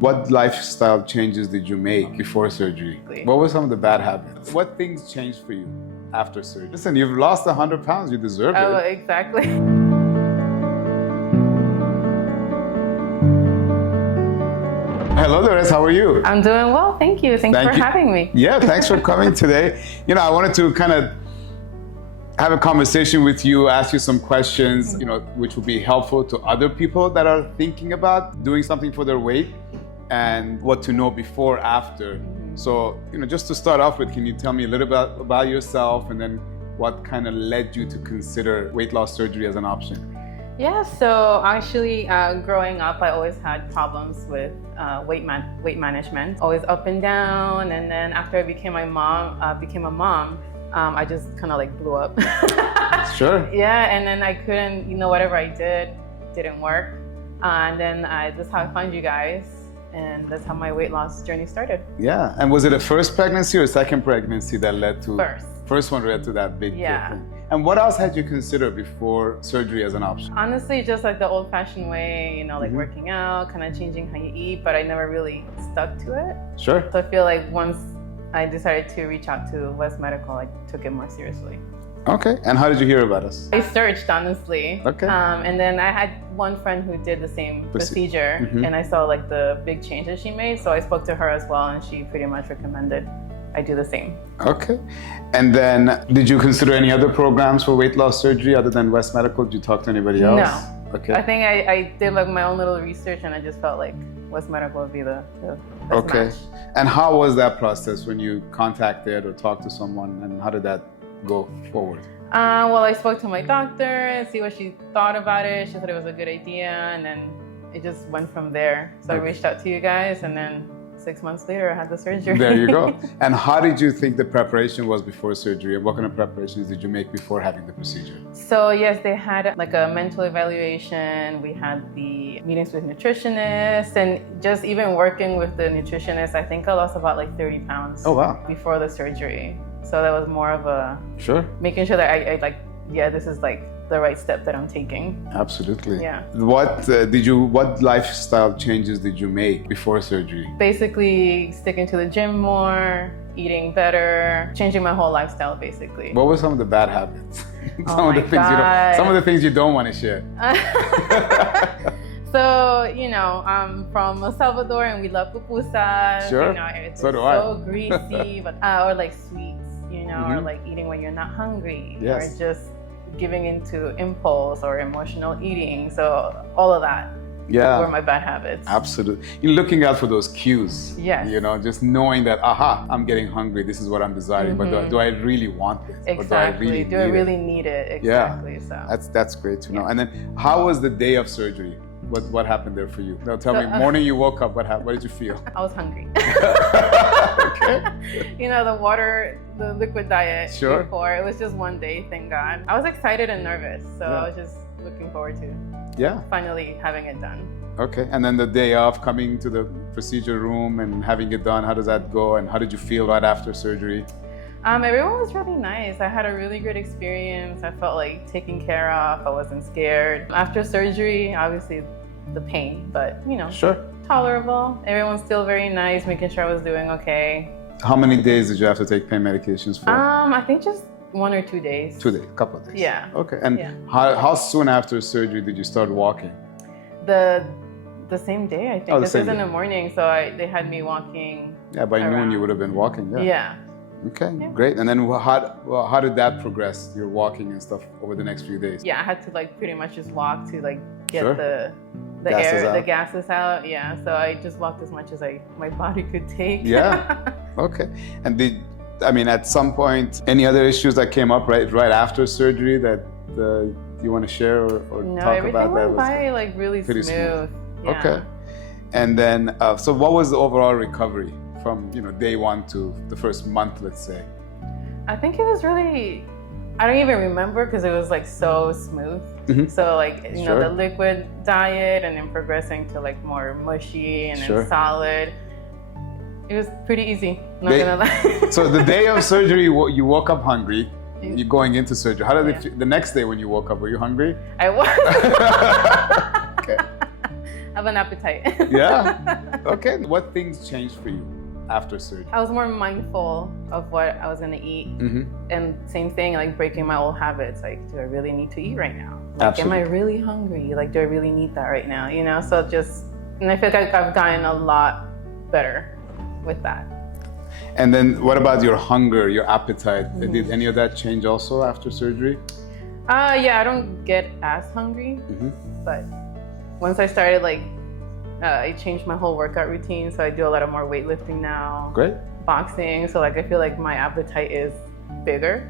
What lifestyle changes did you make before surgery? What were some of the bad habits? What things changed for you after surgery? Listen, you've lost 100 pounds. You deserve Oh, it. exactly. Hello, Doris. How are you? I'm doing well, thank you. Thanks for having me. Yeah, thanks for coming today. I wanted to kind of have a conversation with you, ask you some questions, which will be helpful to other people that are thinking about doing something for their weight and what to know before, after. So, just to start off with, can you tell me a little bit about yourself and then what kind of led you to consider weight loss surgery as an option? Yeah, so actually growing up, I always had problems with weight management, always up and down. And then after I became a mom, I just kind of like blew up. Sure. Yeah, and then I couldn't, whatever I did, didn't work. And then that's how I found you guys. And that's how my weight loss journey started. Yeah, and was it a first pregnancy or second pregnancy that led to? First one led to that big yeah. thing. And what else had you considered before surgery as an option? Honestly, just like the old-fashioned way, like working out, kind of changing how you eat, but I never really stuck to it. Sure. So I feel like once I decided to reach out to West Medical, I took it more seriously. Okay, and how did you hear about us? I searched, honestly. Okay. And then I had one friend who did the same procedure, and I saw like the big changes she made, so I spoke to her as well, and she pretty much recommended I do the same. Okay. And then did you consider any other programs for weight loss surgery other than West Medical? Did you talk to anybody else? No. Okay. I think I did like my own little research, and I just felt like West Medical would be the best match. And how was that process when you contacted or talked to someone, and how did that go forward? Well, I spoke to my doctor and see what she thought about it. She said it was a good idea, and then it just went from there. So I reached out to you guys, and then 6 months later, I had the surgery. There you go. And how did you think the preparation was before surgery? And what kind of preparations did you make before having the procedure? So yes, they had like a mental evaluation. We had the meetings with nutritionists, and just even working with the nutritionist, I think I lost about like 30 pounds. Oh, wow. Before the surgery. So that was more of a making sure that I like, this is like the right step that I'm taking. Absolutely. Yeah. What lifestyle changes did you make before surgery? Basically sticking to the gym more, eating better, changing my whole lifestyle basically. What were some of the bad habits? Some of the things you don't want to share. So, I'm from El Salvador and we love pupusas. Sure. It's so so greasy, but or like sweets, or like eating when you're not hungry, or just giving into impulse or emotional eating. So all of that were my bad habits. Absolutely. You're looking out for those cues. Yes. Just knowing that, I'm getting hungry. This is what I'm desiring. But do I really want this? Exactly. Or do I really need it? Exactly. Yeah. So that's great to know. And then how was the day of surgery? What happened there for you? Now tell me, morning you woke up, what did you feel? I was hungry. Okay. The liquid diet Sure. before. It was just one day, thank God. I was excited and nervous, so I was just looking forward to finally having it done. Okay, and then the day of coming to the procedure room and having it done, how does that go? And how did you feel right after surgery? Everyone was really nice. I had a really good experience. I felt like taken care of. I wasn't scared. After surgery, obviously the pain, but tolerable. Everyone's still very nice, making sure I was doing okay. How many days did you have to take pain medications for? I think just 1 or 2 days. 2 days, a couple of days. Yeah. Okay, and how soon after surgery did you start walking? The same day, I think. This was in the morning, so they had me walking. Yeah, by noon you would have been walking. Yeah. Okay, great. And then how did that progress, your walking and stuff, over the next few days? Yeah, I had to like pretty much just walk to like get the gases out. Yeah, so I just walked as much as my body could take. Yeah. Okay. And at some point, any other issues that came up right after surgery that you want to share or no, talk everything about? Went by like really pretty smooth. Yeah. Okay. And then, so what was the overall recovery from day one to the first month, let's say? I think it was really, I don't even remember because it was like so smooth. So like, the liquid diet and then progressing to like more mushy and then solid. It was pretty easy, not gonna lie. So the day of surgery, you woke up hungry. You're going into surgery. How did it feel? The next day when you woke up, were you hungry? I was. Okay. have an appetite. Yeah. Okay. What things changed for you after surgery? I was more mindful of what I was gonna eat, and same thing, like breaking my old habits. Like, do I really need to eat right now? Like, am I really hungry? Like, do I really need that right now? You know, so just, and I feel like I've gotten a lot better with that. And then what about your hunger, your appetite? Did any of that change also after surgery? Yeah, I don't get as hungry, but once I started, like, I changed my whole workout routine, so I do a lot of more weightlifting now. Great. Boxing, so like I feel like my appetite is bigger,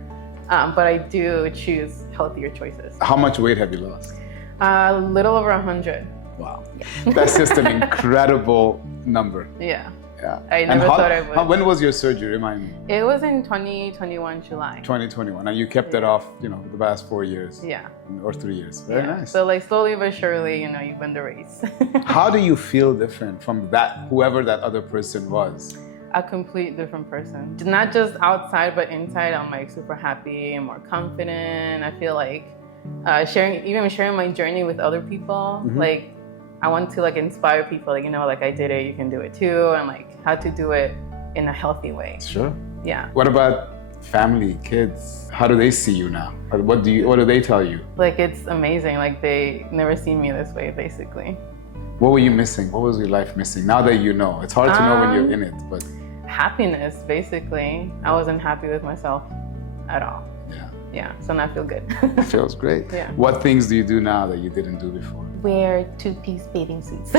but I do choose healthier choices. How much weight have you lost? A little over 100. Wow. That's just an incredible number. Yeah. Yeah. I never thought I would. When was your surgery? Remind me. It was in 2021, July. 2021. And you kept it off, the past 4 years. Yeah. Or 3 years. Very nice. So like slowly but surely, you win the race. How do you feel different from whoever that other person was? A complete different person. Not just outside, but inside, I'm like super happy and more confident. I feel like sharing my journey with other people, like I want to like inspire people, like, like I did it, you can do it too, and like how to do it in a healthy way. Sure. Yeah. What about family, kids? How do they see you now? What do they tell you? Like, it's amazing. Like, they never seen me this way, basically. What were you missing? What was your life missing? Now that you know, it's hard to know when you're in it, but happiness, basically. I wasn't happy with myself at all. Yeah, so now I feel good. It feels great. Yeah. What things do you do now that you didn't do before? Wear 2-piece bathing suits.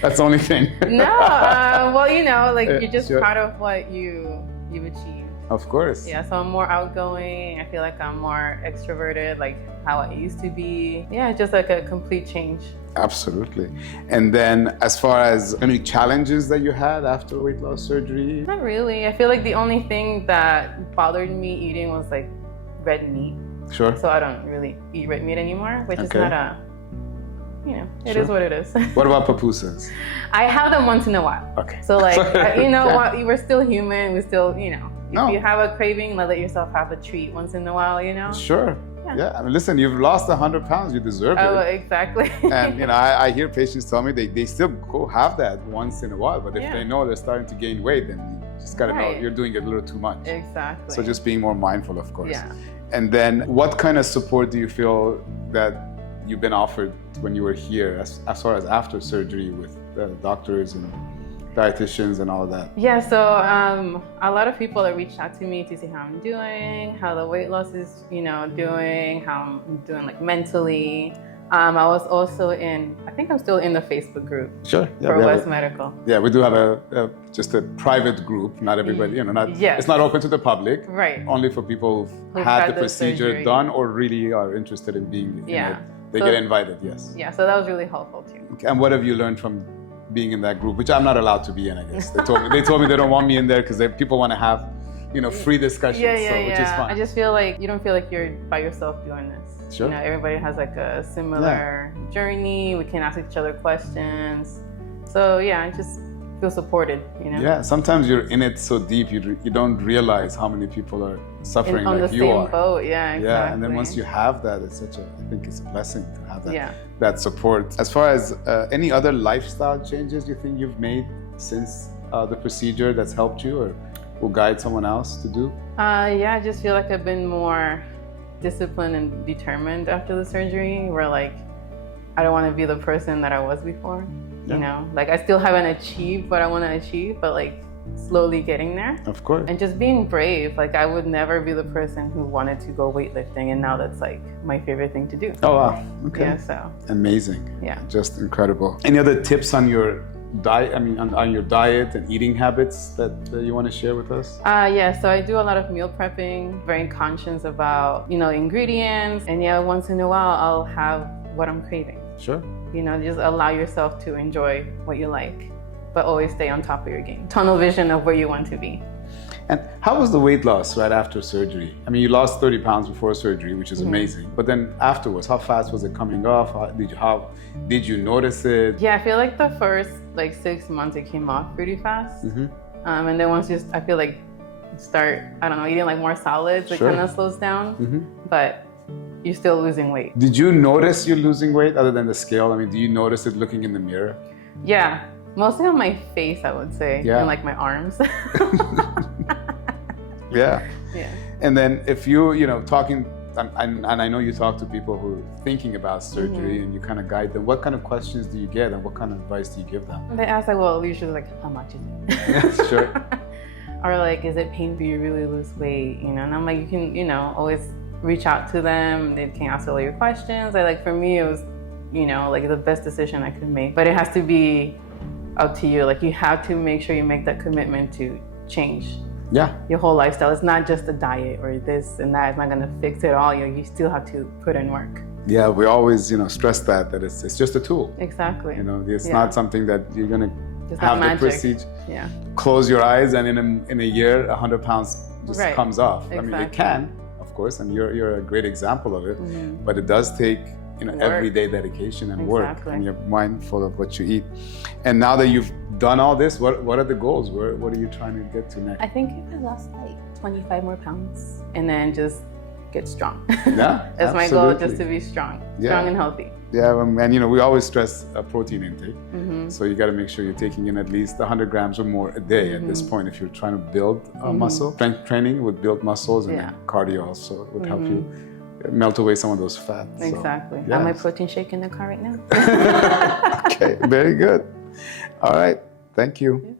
That's the only thing. No, well, like you're just proud of what you've achieved. Of course. Yeah, so I'm more outgoing. I feel like I'm more extroverted, like how I used to be. Yeah, it's just like a complete change. Absolutely. And then as far as any challenges that you had after weight loss surgery? Not really. I feel like the only thing that bothered me eating was like red meat. Sure. So I don't really eat red meat anymore, which is not it is what it is. What about pupusas? I have them once in a while. Okay. So like, what? We're still human. We still, if you have a craving, let yourself have a treat once in a while, Sure. Yeah. I mean, listen, you've lost 100 pounds. You deserve it. Oh, exactly. And, I hear patients tell me they still go have that once in a while, but if they know they're starting to gain weight, then you just got to know you're doing it a little too much. Exactly. So just being more mindful, of course. Yeah. And then what kind of support do you feel that you've been offered when you were here as far as after surgery with doctors and dietitians and all of that? Yeah, so a lot of people have reached out to me to see how I'm doing, how the weight loss is, doing, how I'm doing like mentally. I was also I think I'm still in the Facebook group. Sure. Yeah, for West Medical. Yeah, we do have just a private group. Not everybody, it's not open to the public. Right. Only for people who've had the procedure done or really are interested in being in it. They get invited, yes. Yeah, so that was really helpful too. Okay. And what have you learned from being in that group, which I'm not allowed to be in, I guess. They told me they don't want me in there because people want to have, free discussions, which is fun. I just feel like you don't feel like you're by yourself doing this. Sure. Everybody has like a similar journey. We can ask each other questions. So I just feel supported, Yeah, sometimes you're in it so deep you don't realize how many people are suffering on like the you same are. boat. Yeah, exactly. Yeah, and then once you have that, I think it's a blessing to have that support. As far as any other lifestyle changes you think you've made since the procedure that's helped you or will guide someone else to do? I just feel like I've been more disciplined and determined after the surgery, where like I don't want to be the person that I was before. Like I still haven't achieved what I want to achieve, but like slowly getting there. Of course. And just being brave. Like I would never be the person who wanted to go weightlifting, and now that's like my favorite thing to do. Oh wow. Okay. Yeah, so amazing. Yeah. Just incredible. Any other tips on your diet? on your diet and eating habits that you want to share with us? So I do a lot of meal prepping, very conscious about, ingredients. And once in a while I'll have what I'm craving. Sure. Just allow yourself to enjoy what you like, but always stay on top of your game. Tunnel vision of where you want to be. And how was the weight loss right after surgery? I mean, you lost 30 pounds before surgery, which is amazing. But then afterwards, how fast was it coming off? How did you notice it? Yeah, I feel like the first 6 months it came off pretty fast. And then once I feel like start, I don't know, eating like more solids, it kind of slows down. But you're still losing weight. Did you notice you're losing weight other than the scale? I mean, do you notice it looking in the mirror? Yeah, mostly on my face, I would say, Yeah. and like my arms. Yeah. Yeah. And then if you know, talking, and I know you talk to people who are thinking about surgery and you kind of guide them, what kind of questions do you get and what kind of advice do you give them? They ask like, well, usually like, how much is it? Yeah, sure. Or like, is it painful you really lose weight? You know, and I'm like, you can, you know, always reach out to them. They can ask all your questions. I like, for me, it was, you know, like the best decision I could make. But it has to be up to you. Like you have to make sure you make that commitment to change your whole lifestyle. It's not just a diet or this and that. It's not gonna fix it all. You still have to put in work. Yeah, we always, you know, stress that it's just a tool. Exactly. You know, it's not something that you're gonna have the procedure. Yeah. Close your eyes and in a year, 100 pounds just comes off. Exactly. I mean, it can, of course, and you're a great example of it. But it does take, you know, everyday dedication and work, and you're mindful of what you eat. And now that you've done all this, what are the goals? What are you trying to get to next? I think if I lost like 25 more pounds and then just get strong. Yeah, that's my goal, just to be strong, strong and healthy. Yeah, and you know, we always stress a protein intake. So you got to make sure you're taking in at least 100 grams or more a day at this point if you're trying to build muscle. Strength training would build muscles, and then cardio also would help you melt away some of those fats. Exactly. So, yeah. I have my protein shake in the car right now. Okay, very good. All right, thank you.